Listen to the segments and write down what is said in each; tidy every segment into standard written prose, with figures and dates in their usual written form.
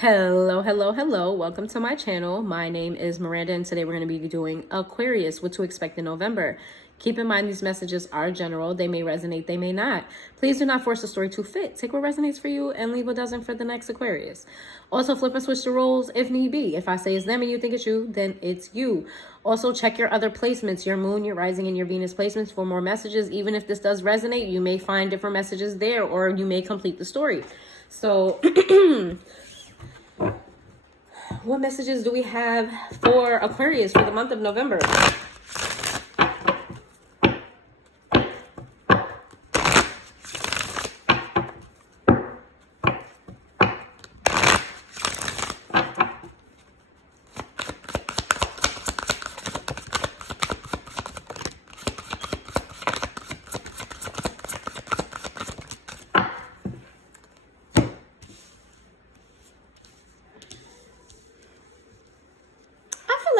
Hello, hello, hello. Welcome to my channel. My name is Miranda, and today we're going to be doing Aquarius, what to expect in November. Keep in mind these messages are general. They may resonate, they may not. Please do not force the story to fit. Take what resonates for you and leave what doesn't for the next Aquarius. Also, flip and switch the roles if need be. If I say it's them and you think it's you, then it's you. Also, check your other placements, your moon, your rising, and your Venus placements for more messages. Even if this does resonate, you may find different messages there, or you may complete the story. So... what messages do we have for Aquarius for the month of November?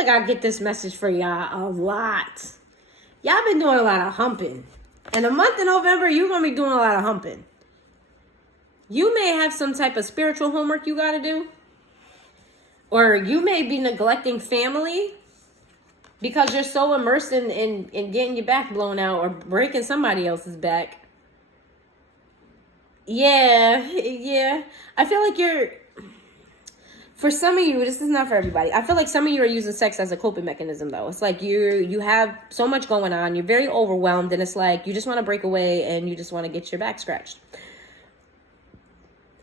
I get this message for y'all a lot. Y'all been doing a lot of humping. In the month of November, you're going to be doing a lot of humping. You may have some type of spiritual homework you got to do. Or you may be neglecting family because you're so immersed in getting your back blown out or breaking somebody else's back. Yeah. I feel like you're... For some of you, this is not for everybody. I feel like some of you are using sex as a coping mechanism, though. It's like you have so much going on. You're very overwhelmed, and it's like you just want to break away and you just want to get your back scratched.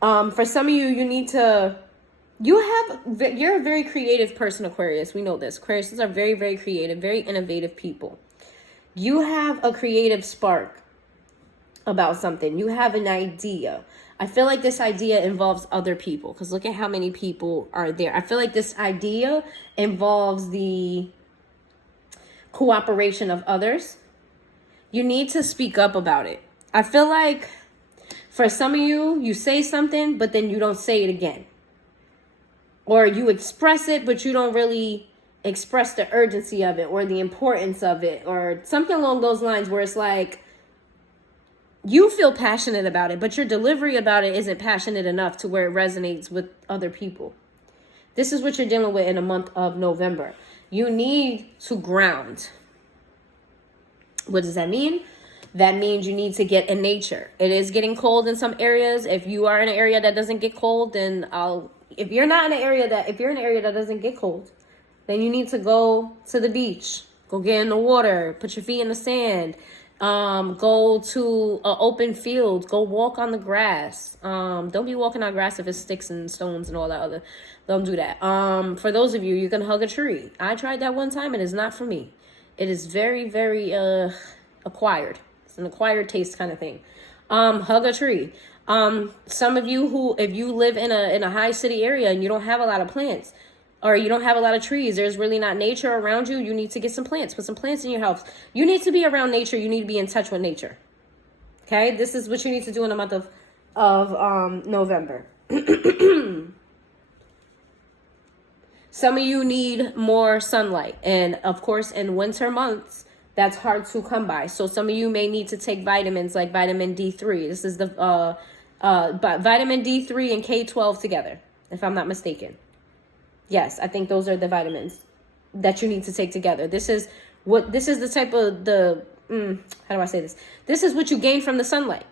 For some of you, you're a very creative person, Aquarius. We know this. Aquariuses are very, very creative, very innovative people. You have a creative spark about something. You have an idea. I feel like this idea involves other people because look at how many people are there. I feel like this idea involves the cooperation of others. You need to speak up about it. I feel like for some of you, you say something, but then you don't say it again. Or you express it, but you don't really express the urgency of it or the importance of it or something along those lines where it's like, you feel passionate about it, but your delivery about it isn't passionate enough to where it resonates with other people. This is what you're dealing with in the month of November. You need to ground. What does that mean? That means you need to get in nature. It is getting cold in some areas. If you are in an area that doesn't get cold, then if you're in an area that doesn't get cold, then you need to go to the beach. Go get in the water. Put your feet in the sand. Go to an open field. Go walk on the grass. Don't be walking on grass if it's sticks and stones and all that other. Don't do that. For those of you, you can hug a tree. I tried that one time and it's not for me. It is very, very acquired. It's an acquired taste kind of thing. Hug a tree. Some of you if you live in a high city area and you don't have a lot of plants, or you don't have a lot of trees, there's really not nature around you, you need to get some plants. Put some plants in your house. You need to be around nature. You need to be in touch with nature. Okay? This is what you need to do in the month of November. Some of you need more sunlight. And, of course, in winter months, that's hard to come by. So some of you may need to take vitamins like vitamin D3. This is the vitamin D3 and K12 together, if I'm not mistaken. Yes, I think those are the vitamins that you need to take together. This is the type of how do I say this? This is what you gain from the sunlight.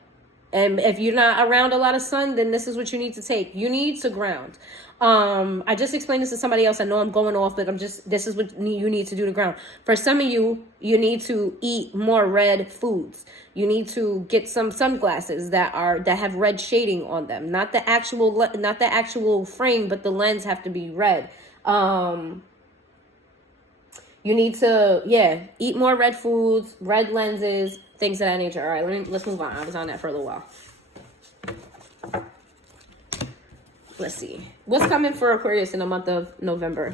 And if you're not around a lot of sun, then this is what you need to take. You need to ground. I just explained this to somebody else. I know I'm going off, but this is what you need to do to ground. For some of you, you need to eat more red foods. You need to get some sunglasses that have red shading on them. Not the actual frame, but the lens have to be red. You need to, eat more red foods, red lenses, things of that nature. All right, let's move on. I was on that for a little while. Let's see. What's coming for Aquarius in the month of November?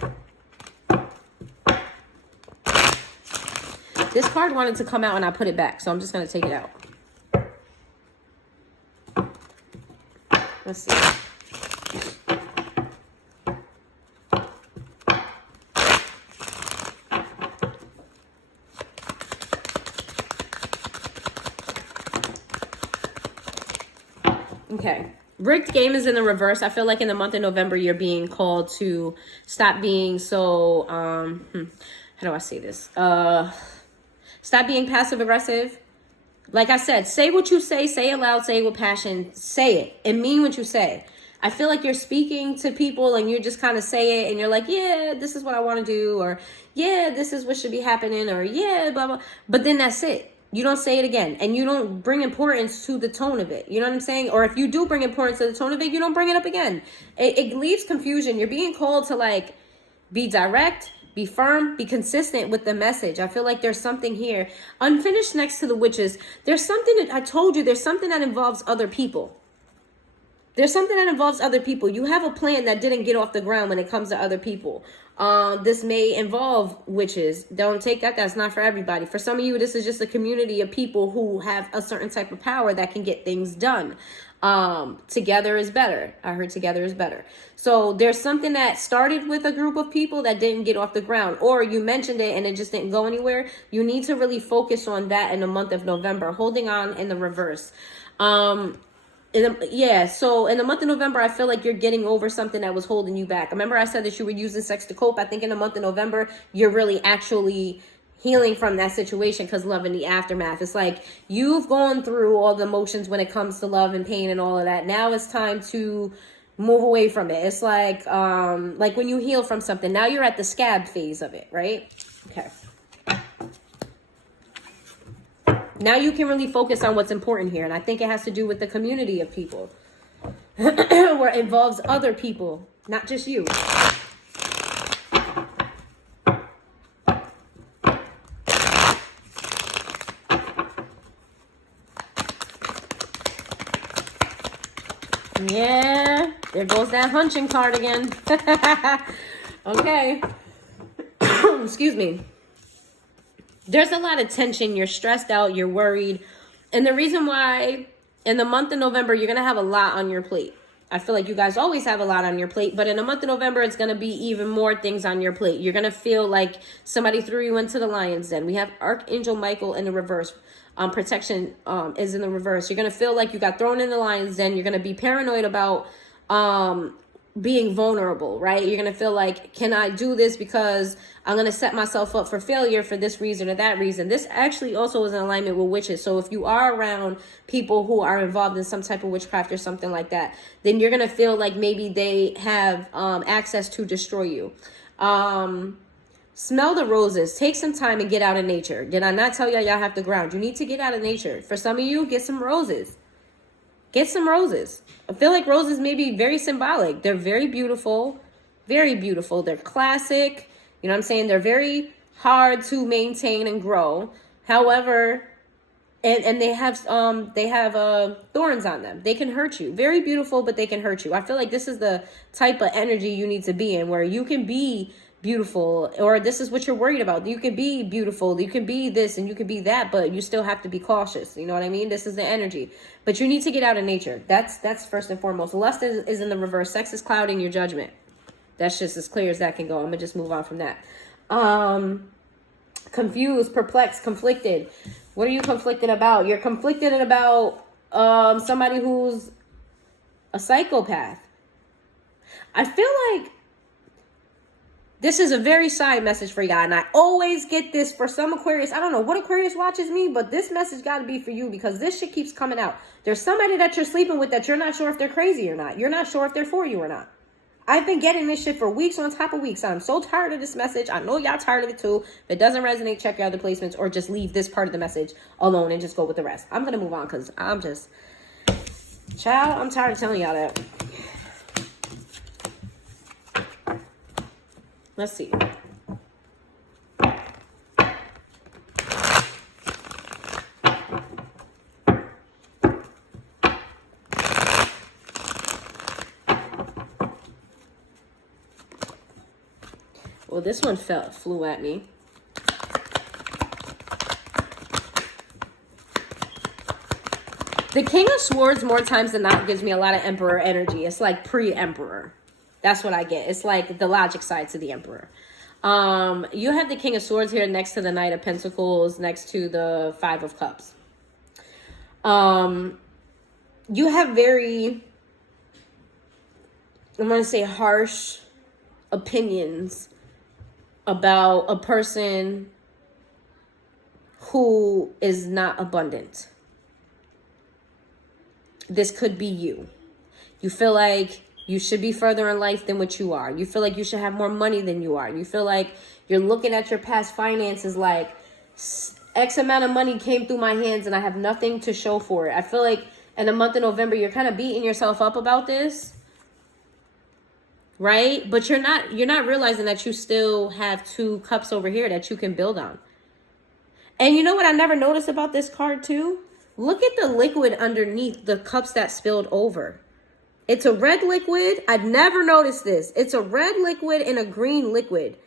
This card wanted to come out and I put it back, so I'm just going to take it out. Let's see. Okay. Rigged game is in the reverse. I feel like in the month of November, you're being called to stop being so, how do I say this? Stop being passive aggressive. Like I said, say what you say it loud, say it with passion, say it and mean what you say. I feel like you're speaking to people and you just kind of say it and you're like, yeah, this is what I want to do, or yeah, this is what should be happening, or yeah, blah, blah. But then that's it. You don't say it again, and you don't bring importance to the tone of it. You know what I'm saying? Or if you do bring importance to the tone of it, you don't bring it up again. It leaves confusion. You're being called to like be direct, be firm, be consistent with the message. I feel like there's something here. Unfinished next to the witches. There's something that I told you, there's something that involves other people. There's something that involves other people. You have a plan that didn't get off the ground when it comes to other people. This may involve witches. Don't take that. That's not for everybody. For some of you, this is just a community of people who have a certain type of power that can get things done. Together is better. I heard together is better. So there's something that started with a group of people that didn't get off the ground, or you mentioned it and it just didn't go anywhere. You need to really focus on that in the month of November, holding on in the reverse. So in the month of November, I feel like you're getting over something that was holding you back. Remember I said that you were using sex to cope? I think in the month of November, you're really actually healing from that situation, because love in the aftermath. It's like you've gone through all the emotions when it comes to love and pain and all of that. Now it's time to move away from it. It's like when you heal from something, now you're at the scab phase of it, right? Okay. Now you can really focus on what's important here. And I think it has to do with the community of people where it involves other people, not just you. Yeah, there goes that hunching card again. Okay. Excuse me. There's a lot of tension. You're stressed out. You're worried. And the reason why in the month of November, you're going to have a lot on your plate. I feel like you guys always have a lot on your plate, but in the month of November, it's going to be even more things on your plate. You're going to feel like somebody threw you into the lion's den. We have Archangel Michael in the reverse. Protection is in the reverse. You're going to feel like you got thrown in the lion's den. You're going to be paranoid about being vulnerable, right? You're going to feel like, can I do this because I'm going to set myself up for failure for this reason or that reason? This actually also is in alignment with witches. So if you are around people who are involved in some type of witchcraft or something like that, then you're going to feel like maybe they have access to destroy you. Smell the roses. Take some time and get out of nature. Did I not tell y'all have to ground? You need to get out of nature. For some of you, get some roses. Get some roses. I feel like roses may be very symbolic. They're very beautiful. Very beautiful. They're classic. You know what I'm saying? They're very hard to maintain and grow. However, and they have thorns on them. They can hurt you. Very beautiful, but they can hurt you. I feel like this is the type of energy you need to be in, where you can be beautiful, or this is what you're worried about. You can be beautiful, you can be this and you can be that, but you still have to be cautious. You know what I mean? This is the energy, but you need to get out of nature. That's first and foremost. Lust is in the reverse. Sex is clouding your judgment. That's just as clear as that can go. I'm gonna just move on from that. Confused, perplexed, conflicted. What are you conflicted about? You're conflicted about somebody who's a psychopath. I feel like this is a very side message for y'all, and I always get this for some Aquarius. I don't know what Aquarius watches me, but this message got to be for you, because this shit keeps coming out. There's somebody that you're sleeping with that you're not sure if they're crazy or not. You're not sure if they're for you or not. I've been getting this shit for weeks on top of weeks. I'm so tired of this message. I know y'all tired of it too. If it doesn't resonate, check your other placements, or just leave this part of the message alone and just go with the rest. I'm going to move on because I'm tired of telling y'all that. Let's see. Well, this one flew at me. The King of Swords, more times than not, gives me a lot of Emperor energy. It's like pre-Emperor. That's what I get. It's like the logic side to the Emperor. You have the King of Swords here next to the Knight of Pentacles, next to the Five of Cups. You have very I'm going to say harsh opinions about a person who is not abundant. This could be you. You feel like you should be further in life than what you are. You feel like you should have more money than you are. You feel like you're looking at your past finances like X amount of money came through my hands and I have nothing to show for it. I feel like in the month of November, you're kind of beating yourself up about this, right? But you're not realizing that you still have 2 cups over here that you can build on. And you know what I never noticed about this card too? Look at the liquid underneath the cups that spilled over. It's a red liquid. I'd never noticed this. It's a red liquid and a green liquid.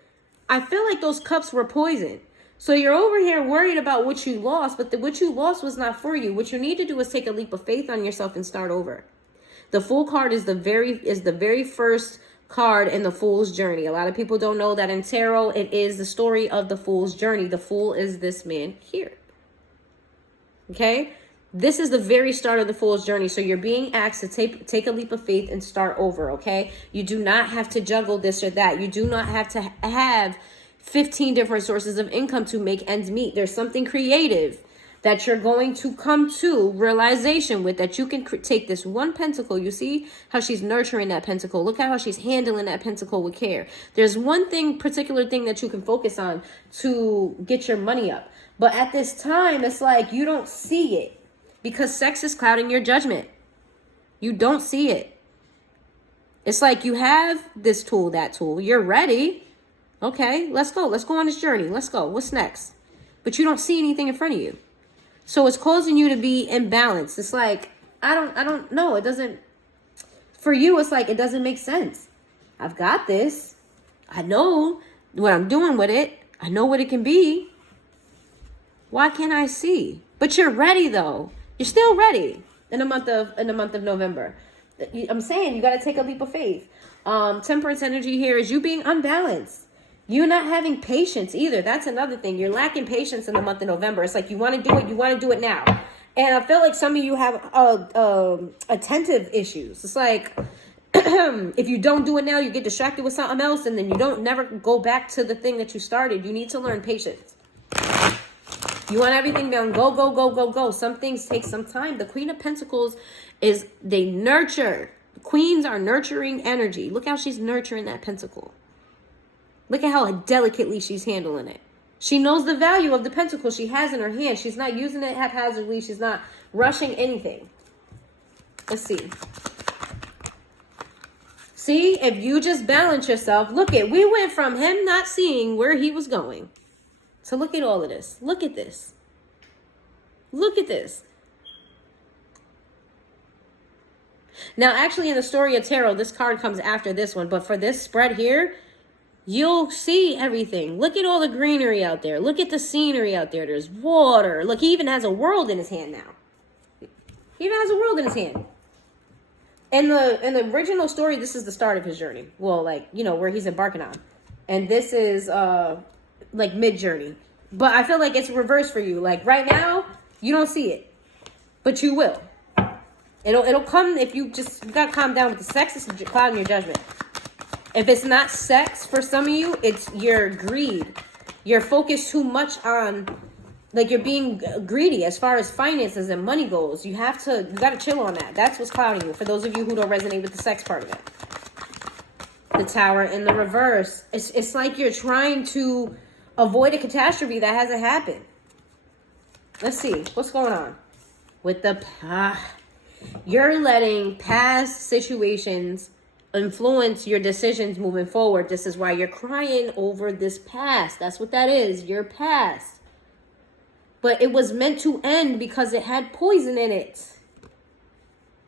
I feel like those cups were poisoned. So you're over here worried about what you lost, but what you lost was not for you. What you need to do is take a leap of faith on yourself and start over. The Fool card is the very first card in the Fool's journey. A lot of people don't know that in tarot, it is the story of the Fool's journey. The Fool is this man here. Okay? This is the very start of the Fool's journey. So you're being asked to take a leap of faith and start over, okay? You do not have to juggle this or that. You do not have to have 15 different sources of income to make ends meet. There's something creative that you're going to come to realization with, that you can take this one pentacle. You see how she's nurturing that pentacle. Look at how she's handling that pentacle with care. There's one particular thing that you can focus on to get your money up. But at this time, it's like you don't see it because sex is clouding your judgment. You don't see it. It's like you have this tool, that tool. You're ready. Okay, let's go. Let's go on this journey. Let's go. What's next? But you don't see anything in front of you. So it's causing you to be imbalanced. It's like, I don't know. It doesn't, for you, it's like, it doesn't make sense. I've got this. I know what I'm doing with it. I know what it can be. Why can't I see? But you're ready though. You're still ready in the month of November. I'm saying you got to take a leap of faith. Temperance energy here is you being unbalanced. You're not having patience either. That's another thing. You're lacking patience in the month of November. It's like you want to do it. You want to do it now. And I feel like some of you have attentive issues. It's like if you don't do it now, you get distracted with something else, and then you don't never go back to the thing that you started. You need to learn patience. You want everything done. Go, go, go, go, go. Some things take some time. The Queen of Pentacles they nurture. Queens are nurturing energy. Look how she's nurturing that pentacle. Look at how delicately she's handling it. She knows the value of the pentacle she has in her hand. She's not using it haphazardly. She's not rushing anything. Let's see. See, if you just balance yourself, we went from him not seeing where he was going. So look at all of this. Look at this. Look at this. Now, actually, in the story of tarot, this card comes after this one. But for this spread here, you'll see everything. Look at all the greenery out there. Look at the scenery out there. There's water. Look, he even has a world in his hand now. He even has a world in his hand. In the original story, this is the start of his journey. Well, like, where he's embarking on. And this is like mid-journey. But I feel like it's reversed for you. Like right now, you don't see it. But you will. It'll come if you gotta calm down with the sex. It's clouding your judgment. If it's not sex for some of you, it's your greed. You're focused too much on, like, you're being greedy as far as finances and money goes. You gotta chill on that. That's what's clouding you. For those of you who don't resonate with the sex part of it. The Tower in the reverse. It's like you're trying to avoid a catastrophe that hasn't happened. Let's see. What's going on? With the you're letting past situations influence your decisions moving forward. This is why you're crying over this past. That's what that is. Your past. But it was meant to end because it had poison in it.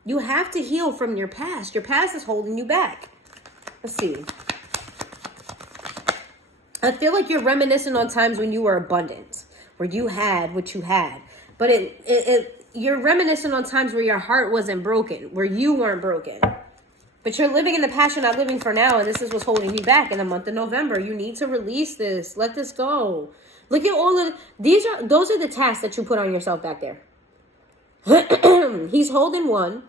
You have to heal from your past. Your past is holding you back. Let's see. I feel like you're reminiscing on times when you were abundant, where you had what you had. But you're reminiscing on times where your heart wasn't broken, where you weren't broken. But you're living in the past, you're not living for now, and this is what's holding you back in the month of November. You need to release this. Let this go. Look at all of those are the tasks that you put on yourself back there. He's holding one.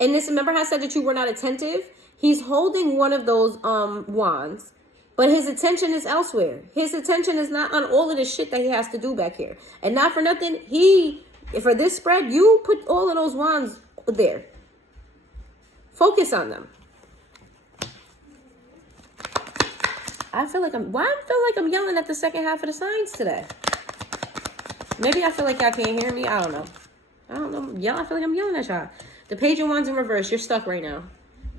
And this, remember how I said that you were not attentive? He's holding one of those wands, but his attention is elsewhere. His attention is not on all of the shit that he has to do back here. And not for nothing, for this spread, you put all of those wands there. Focus on them. I feel like I'm yelling at the second half of the signs today. Maybe I feel like y'all can't hear me. I don't know. I feel like I'm yelling at y'all. The Page of Wands in reverse. You're stuck right now.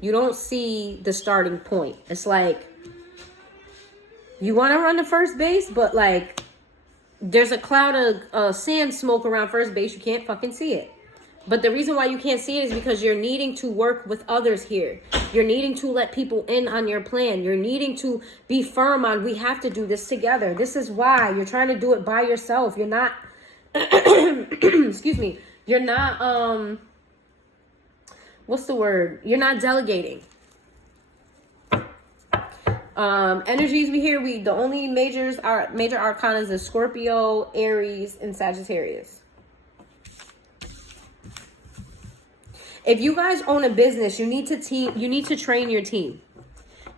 You don't see the starting point. It's like you want to run to first base, but like there's a cloud of sand smoke around first base. You can't fucking see it. But the reason why you can't see it is because you're needing to work with others here. You're needing to let people in on your plan. You're needing to be firm on, we have to do this together. This is why. You're trying to do it by yourself. You're not, excuse me. You're not, what's the word? You're not delegating. Energies we hear, the only major arcanas is Scorpio, Aries, and Sagittarius. If you guys own a business, you need to train your team.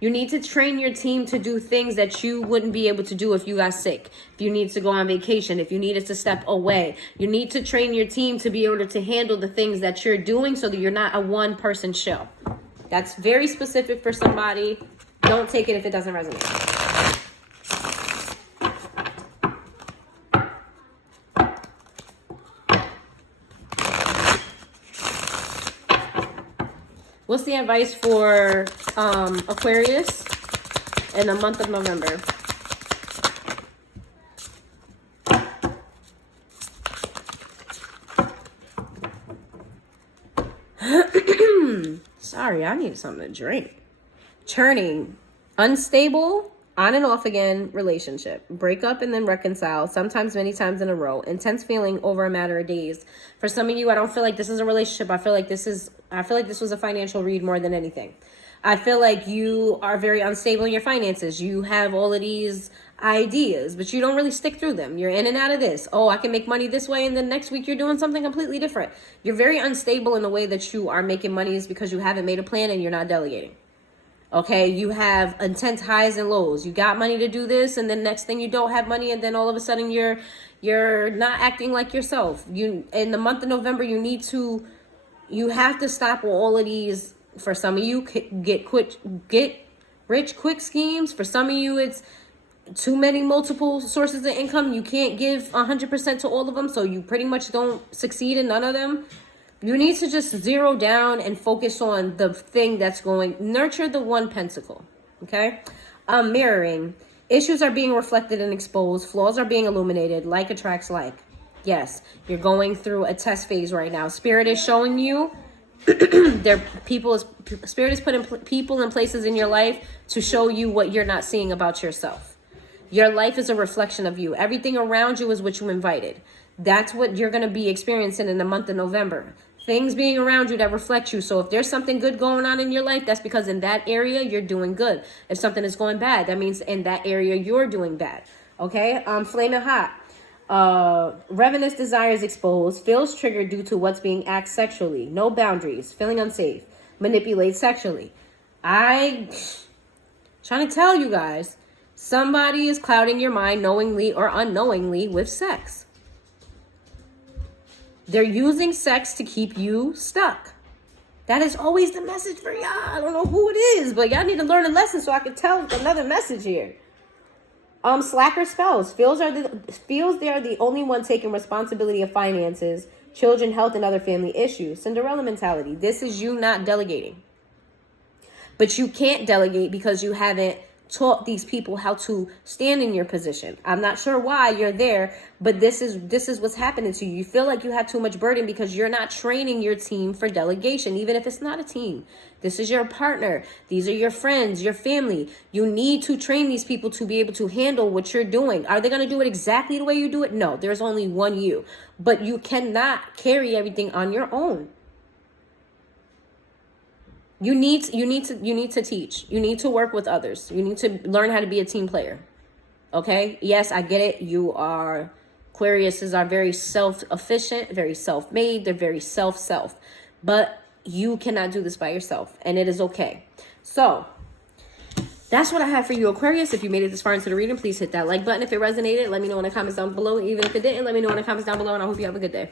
You need to train your team to do things that you wouldn't be able to do if you got sick. If you need to go on vacation, if you needed to step away. You need to train your team to be able to handle the things that you're doing so that you're not a one-person show. That's very specific for somebody. Don't take it if it doesn't resonate. What's the advice for Aquarius in the month of November? Sorry, I need something to drink. Churning, unstable, on and off again relationship. Break up and then reconcile, sometimes many times in a row. Intense feeling over a matter of days. For some of you, I don't feel like this is a relationship. I feel like this was a financial read more than anything. I feel like you are very unstable in your finances. You have all of these ideas, but you don't really stick through them. You're in and out of this. Oh, I can make money this way, and then next week you're doing something completely different. You're very unstable in the way that you are making money is because you haven't made a plan and you're not delegating. Okay, you have intense highs and lows. You got money to do this, and then next thing you don't have money, and then all of a sudden you're not acting like yourself. In the month of November, you have to stop with all of these. For some of you, get rich quick schemes. For some of you, it's too many multiple sources of income. You can't give 100% to all of them, so you pretty much don't succeed in none of them. You need to just zero down and focus on the thing that's nurture the one pentacle, okay? Mirroring. Issues are being reflected and exposed. Flaws are being illuminated. Like attracts like. Yes, you're going through a test phase right now. Spirit is showing you Spirit is putting people and places in your life to show you what you're not seeing about yourself. Your life is a reflection of you. Everything around you is what you invited. That's what you're going to be experiencing in the month of November. Things being around you that reflect you. So if there's something good going on in your life, that's because in that area, you're doing good. If something is going bad, that means in that area, you're doing bad. Okay? Flaming hot. Ravenous desires exposed. Feels triggered due to what's being asked sexually. No boundaries. Feeling unsafe. Manipulate sexually. Trying to tell you guys, somebody is clouding your mind knowingly or unknowingly with sex. They're using sex to keep you stuck. That is always the message for y'all. I don't know who it is, but y'all need to learn a lesson so I can tell another message here. Slacker spells. Feels they are the only one taking responsibility of finances, children, health, and other family issues. Cinderella mentality. This is you not delegating. But you can't delegate because you haven't taught these people how to stand in your position. I'm not sure why you're there, but this is what's happening to you. You feel like you have too much burden because you're not training your team for delegation, even if it's not a team. This is your partner. These are your friends, your family. You need to train these people to be able to handle what you're doing. Are they going to do it exactly the way you do it? No, there's only one you, but you cannot carry everything on your own. You need to teach. You need to work with others. You need to learn how to be a team player. Okay? Yes, I get it. Aquariuses are very self-efficient, very self-made. They're very self. But you cannot do this by yourself, and it is okay. So that's what I have for you, Aquarius. If you made it this far into the reading, please hit that like button. If it resonated, let me know in the comments down below. Even if it didn't, let me know in the comments down below. And I hope you have a good day.